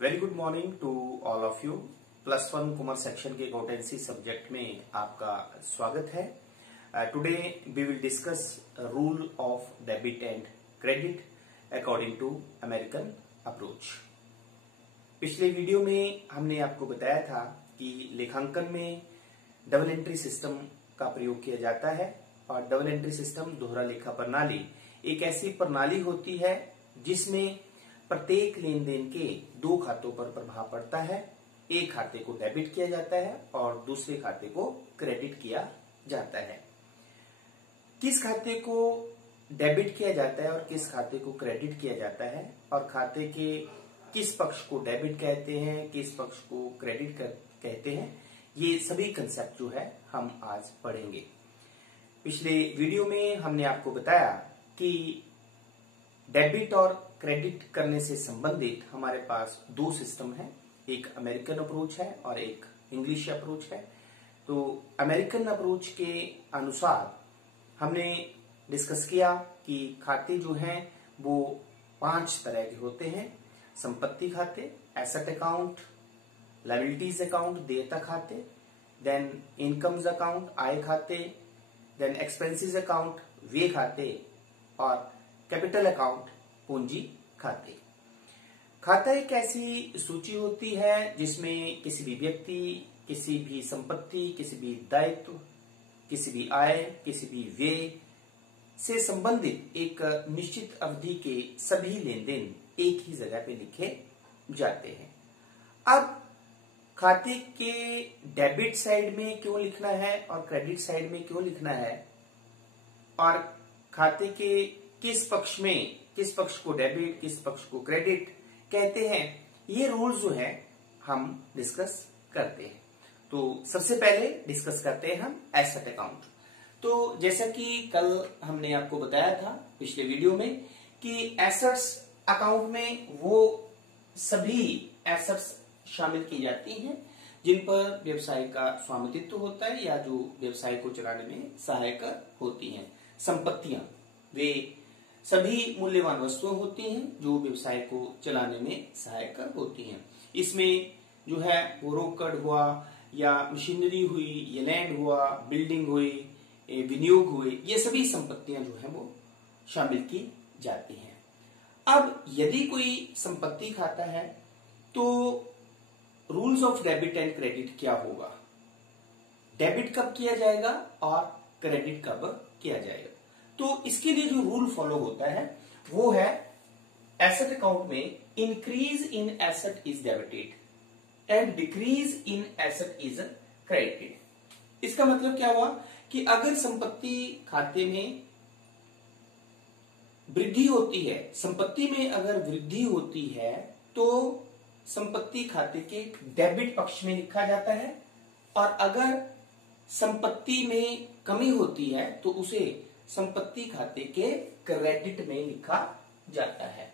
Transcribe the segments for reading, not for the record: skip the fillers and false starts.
Very good morning to all of you. +1 commerce section के accountancy subject में आपका स्वागत है। Today we will discuss rule of debit and credit according to American approach. पिछले video में हमने आपको बताया था कि लेखांकन में डबल एंट्री सिस्टम का प्रयोग किया जाता है और डबल एंट्री सिस्टम दोहरा लेखा प्रणाली एक ऐसी प्रणाली होती है जिसमें प्रत्येक लेन देन के दो खातों पर प्रभाव पड़ता है। एक खाते को डेबिट किया जाता है और दूसरे खाते को क्रेडिट किया जाता है। किस खाते को डेबिट किया जाता है और किस खाते को क्रेडिट किया जाता है और खाते के किस पक्ष को डेबिट कहते हैं, किस पक्ष को क्रेडिट कहते हैं, ये सभी कंसेप्ट जो है हम आज पढ़ेंगे। पिछले वीडियो में हमने आपको बताया कि डेबिट और क्रेडिट करने से संबंधित हमारे पास दो सिस्टम है, एक अमेरिकन अप्रोच है और एक इंग्लिश अप्रोच है। तो अमेरिकन अप्रोच के अनुसार हमने डिस्कस किया कि खाते जो हैं वो 5 तरह के होते हैं। संपत्ति खाते, एसेट अकाउंट, लायबिलिटीज अकाउंट, देयता खाते, देन इनकम्स अकाउंट, आय खाते, देन एक्सपेंसेस अकाउंट, व्यय खाते और कैपिटल अकाउंट, पूंजी खाते। खाता एक ऐसी सूची होती है जिसमें किसी भी व्यक्ति, किसी भी संपत्ति, किसी भी दायित्व, किसी भी आय, किसी भी व्यय से संबंधित एक निश्चित अवधि के सभी लेन देन एक ही जगह पे लिखे जाते हैं। अब खाते के डेबिट साइड में क्यों लिखना है और क्रेडिट साइड में क्यों लिखना है और खाते के किस पक्ष को डेबिट, किस पक्ष को क्रेडिट कहते हैं, ये रूल जो है हम डिस्कस करते हैं। तो सबसे पहले डिस्कस करते हैं हम एसेट अकाउंट। तो जैसा कि कल हमने आपको बताया था पिछले वीडियो में कि एसेट्स अकाउंट में वो सभी एसेट्स शामिल की जाती हैं जिन पर व्यवसाय का स्वामित्व होता है या जो व्यवसाय को चलाने में सहायक होती हैं। संपत्तियां वे सभी मूल्यवान वस्तुएं होती हैं जो व्यवसाय को चलाने में सहायक होती हैं। इसमें जो है वो रोकड़ हुआ या मशीनरी हुई या लैंड हुआ, बिल्डिंग हुई, विनियोग हुए, ये सभी संपत्तियां जो है वो शामिल की जाती हैं। अब यदि कोई संपत्ति खाता है तो rules of debit and credit क्या होगा, डेबिट कब किया जाएगा और क्रेडिट कब किया जाएगा। तो इसके लिए जो रूल फॉलो होता है वो है एसेट अकाउंट में increase in asset is debited and decrease in asset is credited. इसका मतलब क्या हुआ कि अगर संपत्ति खाते में वृद्धि होती है, संपत्ति में अगर वृद्धि होती है तो संपत्ति खाते के डेबिट पक्ष में लिखा जाता है और अगर संपत्ति में कमी होती है तो उसे संपत्ति खाते के क्रेडिट में लिखा जाता है।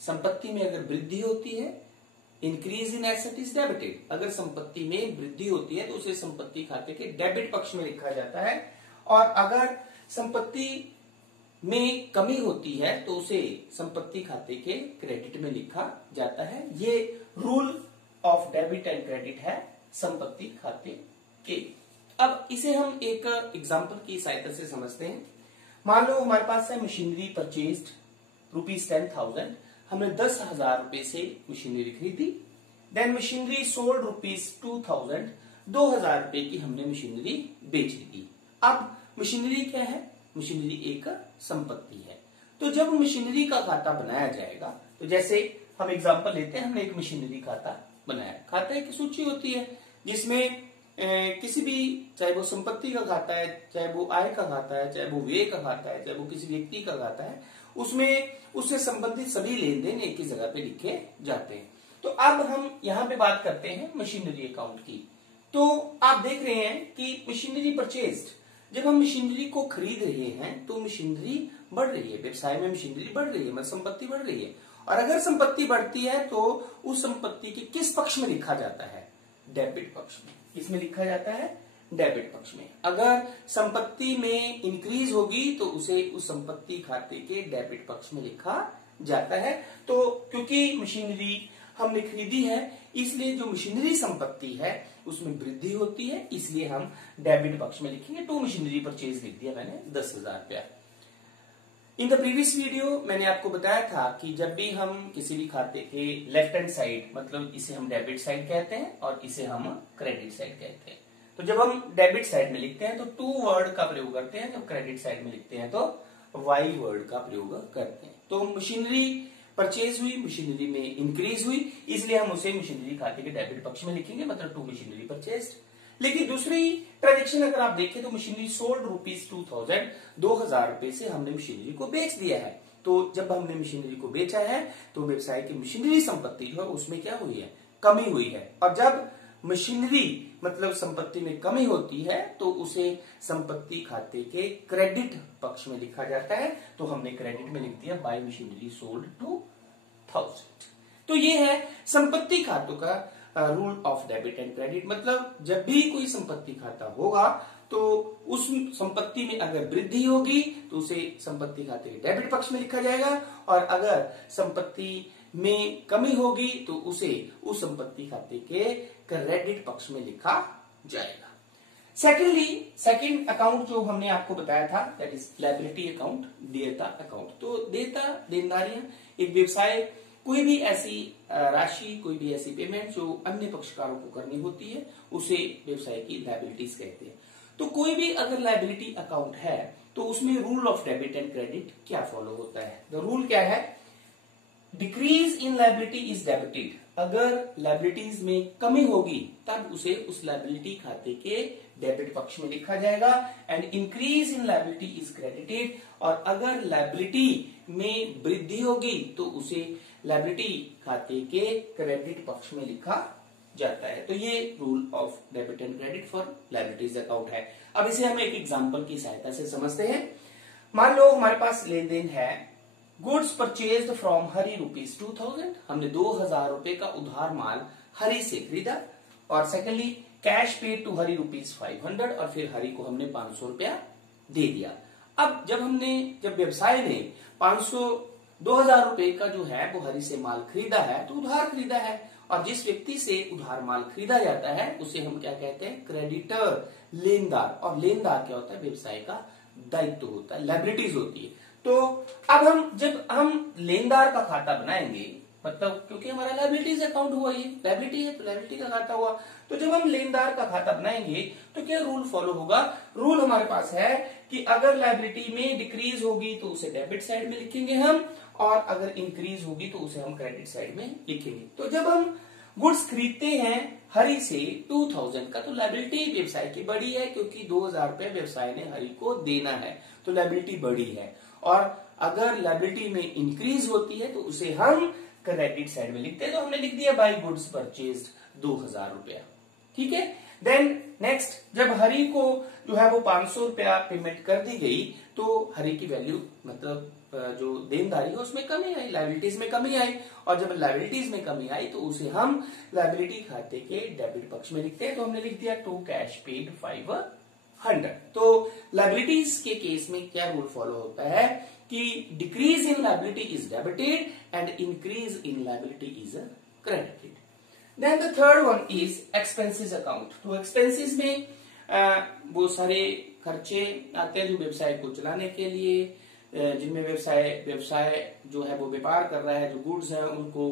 संपत्ति में अगर वृद्धि होती है, increase in asset is debited, अगर संपत्ति में वृद्धि होती है तो उसे संपत्ति खाते के डेबिट पक्ष में लिखा जाता है और अगर संपत्ति में कमी होती है तो उसे संपत्ति खाते के क्रेडिट में लिखा जाता है। ये rule of debit and credit है संपत्ति खाते के। अब इसे हम एक एग्जांपल की सहायता से समझते हैं। मान लो हमारे पास है मशीनरी परचेज्ड ₹10,000, हमने 10,000 रुपए से मशीनरी खरीदी। देन मशीनरी सोल्ड ₹2,000, 2,000 रुपए की हमने मशीनरी बेच दी। अब मशीनरी क्या है, मशीनरी एक संपत्ति है। तो जब मशीनरी का खाता बनाया जाएगा तो जैसे हम एग्जांपल लेते हैं, हमने एक मशीनरी खाता बनाया। खाता एक सूची होती है जिसमें किसी भी, चाहे वो संपत्ति का खाता है, चाहे वो आय का खाता है, चाहे वो व्यय का खाता है, चाहे वो किसी व्यक्ति का खाता है, उसमें उससे संबंधित सभी लेन देन एक ही जगह पे लिखे जाते हैं। तो अब हम यहाँ पे बात करते हैं मशीनरी अकाउंट की। तो आप देख रहे हैं कि मशीनरी परचेज्ड, जब हम मशीनरी को खरीद रहे हैं तो मशीनरी बढ़ रही है, व्यवसाय में मशीनरी बढ़ रही है, मतलब संपत्ति बढ़ रही है। और अगर संपत्ति बढ़ती है तो उस संपत्ति के किस पक्ष में लिखा जाता है, डेबिट पक्ष में। इसमें लिखा जाता है डेबिट पक्ष में। अगर संपत्ति में इंक्रीज होगी तो उसे उस संपत्ति खाते के डेबिट पक्ष में लिखा जाता है। तो क्योंकि मशीनरी हमने खरीदी है, इसलिए जो मशीनरी संपत्ति है उसमें वृद्धि होती है, इसलिए हम डेबिट पक्ष में लिखेंगे। टू मशीनरी परचेज लिख दिया मैंने 10,000 रुपया। इन द प्रीवियस वीडियो मैंने आपको बताया था कि जब भी हम किसी भी खाते के लेफ्ट हैंड साइड, मतलब इसे हम डेबिट साइड कहते हैं और इसे हम क्रेडिट साइड कहते हैं, तो जब हम डेबिट साइड में लिखते हैं तो टू वर्ड का प्रयोग करते हैं, जब क्रेडिट साइड में लिखते हैं तो वाई वर्ड का प्रयोग करते हैं। तो मशीनरी परचेज हुई, मशीनरी में इंक्रीज हुई, इसलिए हम उसे मशीनरी खाते के डेबिट पक्ष में लिखेंगे, मतलब टू मशीनरी परचेज। लेकिन दूसरी ट्रांजेक्शन अगर आप देखें तो मशीनरी सोल्ड ₹2000, 2000 रुपए से हमने मशीनरी को बेच दिया है। तो जब हमने मशीनरी को बेचा है तो व्यवसाय की मशीनरी संपत्ति जो है उसमें क्या हुई है, कमी हुई है। और जब मशीनरी मतलब संपत्ति में कमी होती है तो उसे संपत्ति खाते के क्रेडिट पक्ष में लिखा जाता है। तो हमने क्रेडिट में लिख दिया बाय मशीनरी सोल्ड 2000। तो ये है संपत्ति खातों का rule of debit and credit. मतलब जब भी कोई संपत्ति खाता होगा तो उस संपत्ति में अगर वृद्धि होगी तो उसे संपत्ति खाते के डेबिट पक्ष में लिखा जाएगा, और अगर संपत्ति में कमी होगी तो उसे उस संपत्ति खाते के क्रेडिट पक्ष में लिखा जाएगा। सेकंड अकाउंट जो हमने आपको बताया था दैट इज लायबिलिटी अकाउंट, देयता अकाउंट। तो देयता, देनदारियां, एक व्यवसाय कोई भी ऐसी राशि, कोई भी ऐसी पेमेंट जो अन्य पक्षकारों को करनी होती है उसे व्यवसाय की लायबिलिटीज कहते हैं। तो कोई भी अगर लायबिलिटी अकाउंट है तो उसमें rule of debit and credit क्या फॉलो होता है। द रूल क्या है, decrease in liability is debited. अगर लायबिलिटीज में कमी होगी तब उसे उस लायबिलिटी खाते के डेबिट पक्ष में लिखा जाएगा, and increase in liability is credited. और अगर लायबिलिटी में वृद्धि होगी तो उसे लायबिलिटी खाते के क्रेडिट पक्ष में लिखा जाता है। तो ये rule of debit and credit for liabilities account है। अब इसे हम एक एग्जांपल की सहायता से समझते हैं। मान लो हमारे पास लेन देन है, गुड्स परचेज्ड फ्रॉम हरी ₹2000, हमने 2000 रुपए का उधार माल हरी से खरीदा। और सेकेंडली कैश पेड टू हरी ₹500, और फिर हरी को हमने 500 रुपया दे दिया। अब जब व्यवसाय ने 2000 रुपए का जो है वो हरी से माल खरीदा है तो उधार खरीदा है, और जिस व्यक्ति से उधार माल खरीदा जाता है उसे हम क्या कहते हैं, क्रेडिटर, लेनदार। और लेनदार क्या होता है, व्यवसाय का दायित्व होता है, लायबिलिटीज होती है। तो अब जब हम लेनदार का खाता बनाएंगे, मतलब क्योंकि हमारा लायबिलिटीज अकाउंट हुआ, ये लायबिलिटी है तो लायबिलिटी का खाता हुआ, तो जब हम लेनदार का खाता बनाएंगे तो क्या रूल फॉलो होगा। रूल हमारे पास है कि अगर लायबिलिटी में डिक्रीज होगी तो उसे डेबिट साइड में लिखेंगे हम, और अगर इंक्रीज होगी तो उसे हम क्रेडिट साइड में लिखेंगे। तो जब हम गुड्स खरीदते हैं हरी से 2000 का, तो लायबिलिटी व्यवसाय की बड़ी है क्योंकि 2000 रुपए व्यवसाय ने हरी को देना है, तो लायबिलिटी बड़ी है। और अगर लायबिलिटी में इंक्रीज होती है तो उसे हम क्रेडिट साइड में लिखते हैं। तो हमने लिख दिया बाय गुड्स परचेज्ड 2000 रुपया, ठीक है। देन नेक्स्ट, जब हरी को जो है वो 500 रुपया पेमेंट कर दी गई तो हरी की वैल्यू, मतलब जो देनदारी है उसमें कमी आई, लायबिलिटीज में कमी आई। और जब लायबिलिटीज में कमी आई तो उसे हम लायबिलिटी खाते के डेबिट पक्ष में लिखते हैं। तो हमने लिख दिया टू कैश पेड 500। तो लायबिलिटीज के केस में क्या रूल फॉलो होता है कि decrease in liability is debited and increase in liability is credited. Then the third one is expenses account. तो एक्सपेंसेस में वो सारे खर्चे आते हैं जो व्यवसाय को चलाने के लिए, जिनमें व्यवसाय जो है वो व्यापार कर रहा है, जो गुड्स है उनको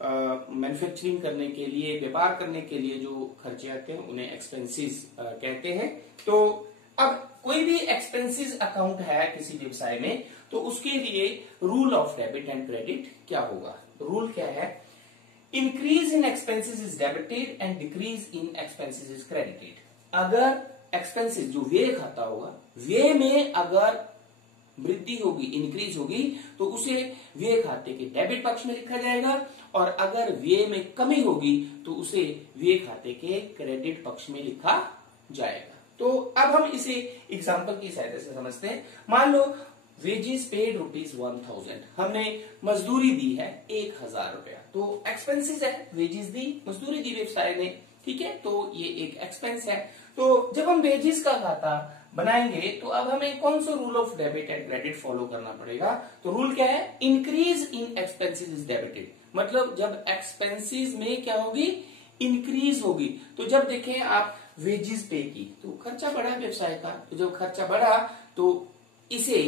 मैन्युफैक्चरिंग करने के लिए, व्यापार करने के लिए जो खर्चे आते हैं उन्हें एक्सपेंसेस कहते हैं। तो अब कोई भी एक्सपेंसेस अकाउंट है किसी व्यवसाय में तो उसके लिए rule of debit and credit क्या होगा। रूल क्या है, increase in expenses is debited and decrease in expenses is credited. अगर एक्सपेंसेस जो व्यय खाता होगा, व्यय में अगर वृद्धि होगी, इंक्रीज होगी, तो उसे व्यय खाते के डेबिट पक्ष में लिखा जाएगा, और अगर व्यय में कमी होगी तो उसे व्यय खाते के क्रेडिट पक्ष में लिखा जाएगा। तो अब हम इसे एग्जांपल की सहायता से समझते हैं। मान लो वेजेस पेड ₹1000, हमने मजदूरी दी है 1000 रुपया, तो एक्सपेंसेस है, वेजेस दी, मजदूरी दी व्यवसाय ने, ठीक है, तो ये एक एक्सपेंस है। तो जब हम वेजेस का खाता बनाएंगे तो अब हमें कौन सा rule of debit and credit follow करना पड़ेगा। तो रूल क्या है, increase in expenses is debited, मतलब जब एक्सपेंसेस में क्या होगी, इंक्रीज होगी। तो जब देखें आप वेजेस पे की तो खर्चा बढ़ा व्यवसाय का, तो जब खर्चा बढ़ा तो इसे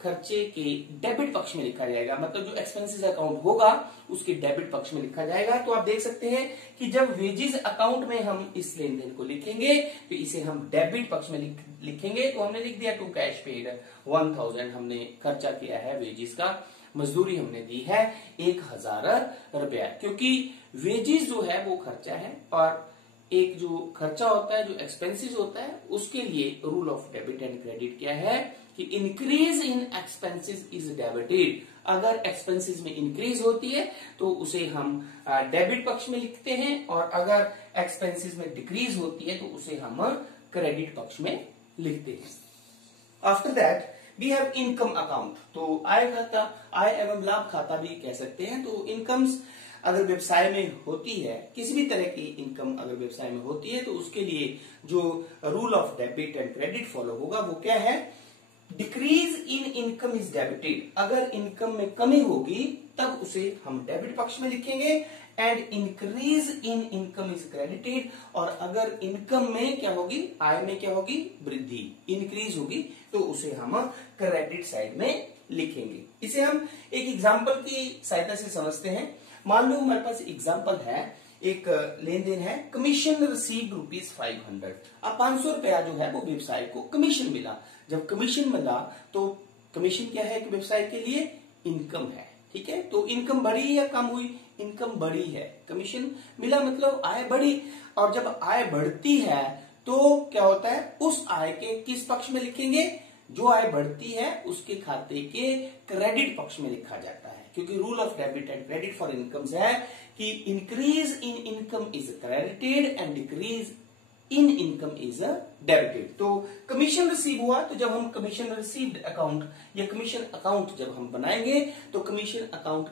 खर्चे के डेबिट पक्ष में लिखा जाएगा, मतलब जो एक्सपेंसेस अकाउंट होगा उसके डेबिट पक्ष में लिखा जाएगा। तो आप देख सकते हैं कि जब वेजेस अकाउंट में हम इस लेन देन को लिखेंगे तो इसे हम डेबिट पक्ष में लिखेंगे। तो हमने लिख दिया टू कैश पेड 1000, हमने खर्चा किया है वेजेस का, मजदूरी हमने दी है 1000 रुपया, क्योंकि वेजेस जो है वो खर्चा है और एक जो खर्चा होता है, जो एक्सपेंसेस होता है, उसके लिए rule of debit and credit क्या है कि increase in expenses is debited. अगर एक्सपेंसेस में इंक्रीज होती है तो उसे हम डेबिट पक्ष में लिखते हैं, और अगर एक्सपेंसेस में डिक्रीज होती है तो उसे हम क्रेडिट पक्ष में लिखते हैं। After that we have income account, तो आय खाता, आय एवं लाभ खाता भी कह सकते हैं। तो इनकम्स अगर व्यवसाय में होती है, किसी भी तरह की इनकम अगर व्यवसाय में होती है, तो उसके लिए जो rule of debit and credit follow होगा वो क्या है, decrease in income is debited. अगर इनकम में कमी होगी तब उसे हम डेबिट पक्ष में लिखेंगे, and increase in income is credited. और अगर इनकम में क्या होगी, आय में क्या होगी, वृद्धि, इंक्रीज होगी, तो उसे हम क्रेडिट साइड में लिखेंगे। इसे हम एक एग्जाम्पल की सहायता से समझते हैं। मान लो हमारे पास एग्जाम्पल है, एक लेन देन है, कमीशन रिसीव ₹500। अब 500 रुपया जो है वो व्यवसाय को कमीशन मिला। जब कमीशन मिला तो कमीशन क्या है कि व्यवसाय के लिए इनकम है, ठीक है। तो इनकम बढ़ी या कम हुई, इनकम बढ़ी है, कमीशन मिला मतलब आय बढ़ी। और जब आय बढ़ती है तो क्या होता है, उस आय के किस पक्ष में लिखेंगे, जो आय बढ़ती है उसके खाते के क्रेडिट पक्ष में लिखा जाता है, क्योंकि rule of debit and credit for incomes है कि increase in income is credited and decrease in income is debited. तो कमीशन रिसीव हुआ, तो जब हम कमीशन रिसीव्ड अकाउंट या कमीशन अकाउंट जब हम बनाएंगे तो कमीशन अकाउंट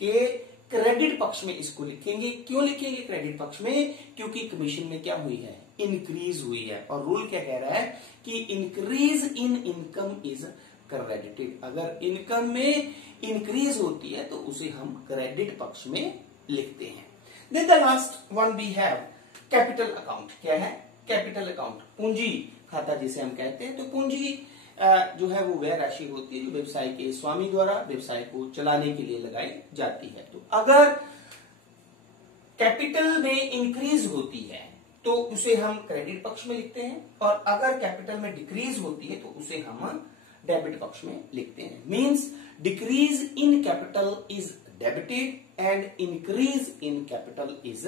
के क्रेडिट पक्ष में इसको लिखेंगे। क्यों लिखेंगे क्रेडिट पक्ष में, क्योंकि कमीशन में क्या हुई है, इंक्रीज हुई है। और रूल क्या कह रहा है कि increase in income is credited. अगर इनकम में इंक्रीज होती है तो उसे हम क्रेडिट पक्ष में लिखते हैं। Then the last one we have capital account. क्या है, कैपिटल अकाउंट, पूंजी खाता जिसे हम कहते हैं। तो पूंजी जो है वो वह राशि होती है जो व्यवसाय के स्वामी द्वारा व्यवसाय को चलाने के लिए लगाई जाती है। तो अगर कैपिटल में इंक्रीज होती है तो उसे हम क्रेडिट पक्ष में लिखते हैं, और अगर कैपिटल में डिक्रीज होती है तो उसे हम डेबिट पक्ष में लिखते हैं। Means decrease in capital is debited and increase in capital is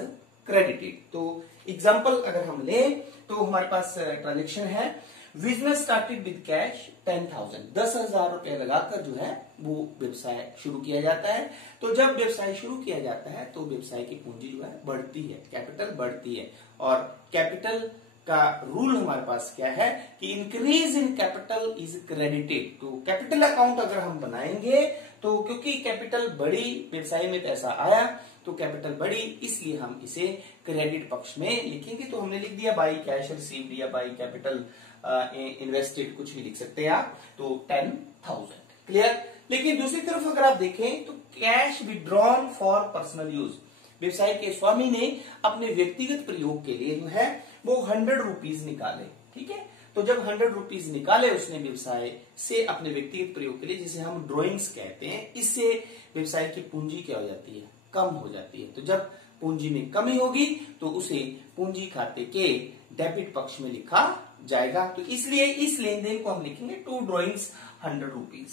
credited. तो एग्जांपल अगर हम लें तो हमारे पास ट्रांजेक्शन है, बिजनेस स्टार्टेड विद कैश 10,000, 10,000 रुपए लगाकर जो है वो व्यवसाय शुरू किया जाता है। तो जब व्यवसाय शुरू किया जाता है तो व्यवसाय की पूंजी जो है बढ़ती है, कैपिटल बढ़ती है। और कैपिटल का रूल हमारे पास क्या है कि increase in capital is credited. तो कैपिटल अकाउंट अगर हम बनाएंगे तो क्योंकि कैपिटल बढ़ी, व्यवसाय में पैसा आया तो कैपिटल बढ़ी, इसलिए हम इसे क्रेडिट पक्ष में लिखेंगे। तो हमने लिख दिया बाई कैश रिसीव्ड या बाई कैपिटल इन्वेस्टेड, कुछ भी लिख सकते हैं आप। तो 10,000 क्लियर। लेकिन दूसरी तरफ अगर आप देखें तो cash withdrawn for personal use, व्यवसाय के स्वामी ने अपने व्यक्तिगत प्रयोग के लिए जो है वो 100 रुपीज निकाले, ठीक है। तो जब 100 रुपीज निकाले उसने व्यवसाय से अपने व्यक्तिगत प्रयोग के लिए, जिसे हम ड्रॉइंग्स कहते हैं, इससे व्यवसाय की पूंजी क्या हो जाती है, कम हो जाती है। तो जब पूंजी में कमी होगी तो उसे पूंजी खाते के डेबिट पक्ष में लिखा जाएगा। तो इसलिए इस लेन देन को हम लिखेंगे टू ड्रॉइंग्स 100 रुपीज,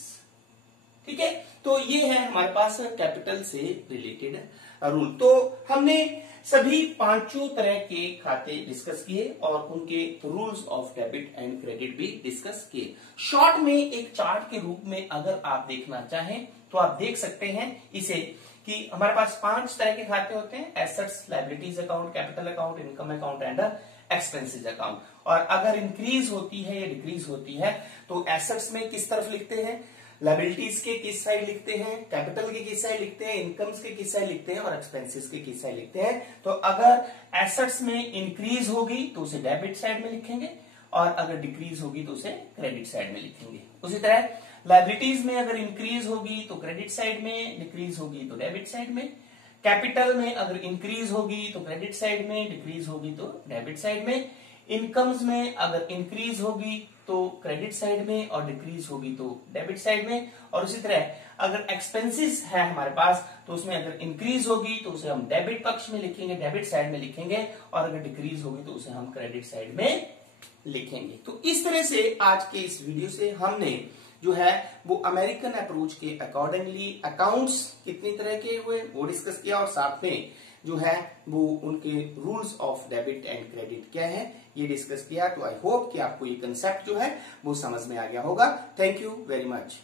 ठीक है। तो ये है हमारे पास कैपिटल से रिलेटेड रूल। तो हमने सभी पांचों तरह के खाते डिस्कस किए और उनके rules of debit and credit भी डिस्कस किए। शॉर्ट में एक चार्ट के रूप में अगर आप देखना चाहें तो आप देख सकते हैं इसे कि हमारे पास 5 तरह के खाते होते हैं, assets, liabilities account, capital account, income account and expenses account. और अगर इंक्रीज होती है या डिक्रीज होती है तो एसेट्स में किस तरफ लिखते हैं, लायबिलिटीज के किस साइड लिखते हैं, कैपिटल के किस साइड लिखते हैं, इनकम्स के किस साइड लिखते हैं और एक्सपेंसेस के किस साइड लिखते हैं। तो अगर एसेट्स में इंक्रीज होगी तो उसे डेबिट साइड में लिखेंगे, और अगर डिक्रीज होगी तो उसे क्रेडिट साइड में लिखेंगे। उसी तरह लायबिलिटीज में अगर इंक्रीज होगी तो क्रेडिट साइड में, डिक्रीज होगी तो डेबिट साइड में। कैपिटल में अगर इंक्रीज होगी तो क्रेडिट साइड में, डिक्रीज होगी तो डेबिट साइड में। इनकम्स में अगर इंक्रीज होगी तो क्रेडिट साइड में और डिक्रीज होगी तो डेबिट साइड में। और उसी तरह अगर एक्सपेंसेस है हमारे पास तो उसमें अगर इंक्रीज होगी तो उसे हम डेबिट पक्ष में लिखेंगे, डेबिट साइड में लिखेंगे, और अगर डिक्रीज होगी तो उसे हम क्रेडिट साइड में लिखेंगे। तो इस तरह से आज के इस वीडियो से हमने जो है वो अमेरिकन अप्रोच के अकॉर्डिंगली अकाउंट्स कितनी तरह के हुए वो डिस्कस किया, और साथ में जो है वो उनके rules of debit and credit क्या है ये डिस्कस किया। तो आई होप कि आपको ये कंसेप्ट जो है वो समझ में आ गया होगा। Thank you very much.